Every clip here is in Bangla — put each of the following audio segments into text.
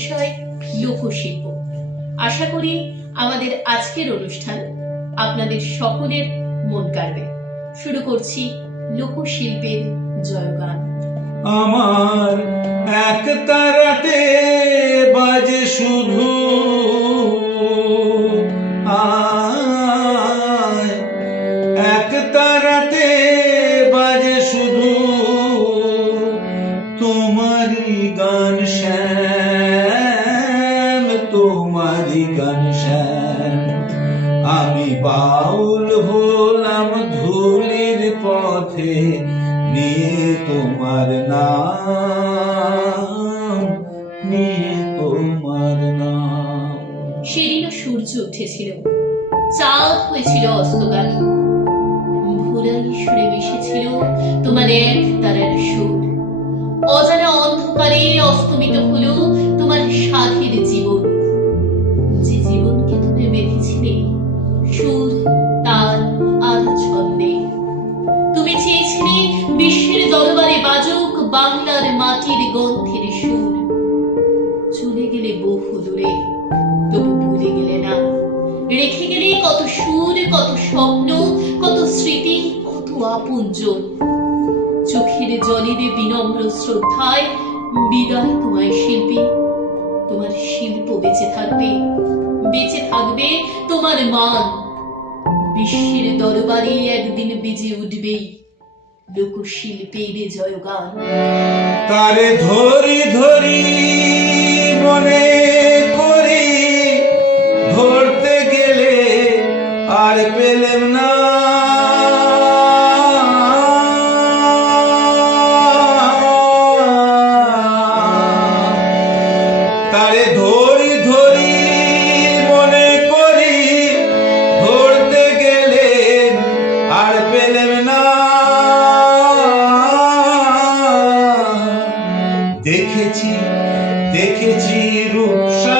বিষয় লোকশিল্প। আশা করি আমাদের আজকের অনুষ্ঠান আপনাদের সকলের মন কাড়বে। শুরু করছি লোকশিল্পের জয়গান। আমার এক তারাতে বাজে শুধু আয়। এক তারাতে শ্যাম তোমারই আমি বাউল হলাম ধুলির পথে, নিয়ে তোমার নাম, নিয়ে তোমার নাম। সেদিনও সূর্য উঠেছিল। চাঁদ হয়েছিল অস্তগামী। ভোরালি সুরে মিশেছিল তোমার এক তারার সুর। অজানা অন্ধকারে অস্তমিত হলো কত স্বপ্ন, কত স্মৃতি, কত আপনজন। চোখের জলের বিনম্র শ্রদ্ধায় বিদায় তোমায় শিল্পী, তোমার শিল্প বেঁচে থাকবে বেঁচে থাকবে তোমার মান। বিশ্বের দরবারে একদিন বেজে উঠবেই লোকশিল্পের জয়গান তারে ধরি ধরি মনে আর পেলেম না। তারে ধরি ধরি মনে করি, ধরতে গেলে আর না। দেখেছি দেখেছি রূপসাগরে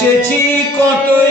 এসেছি কতই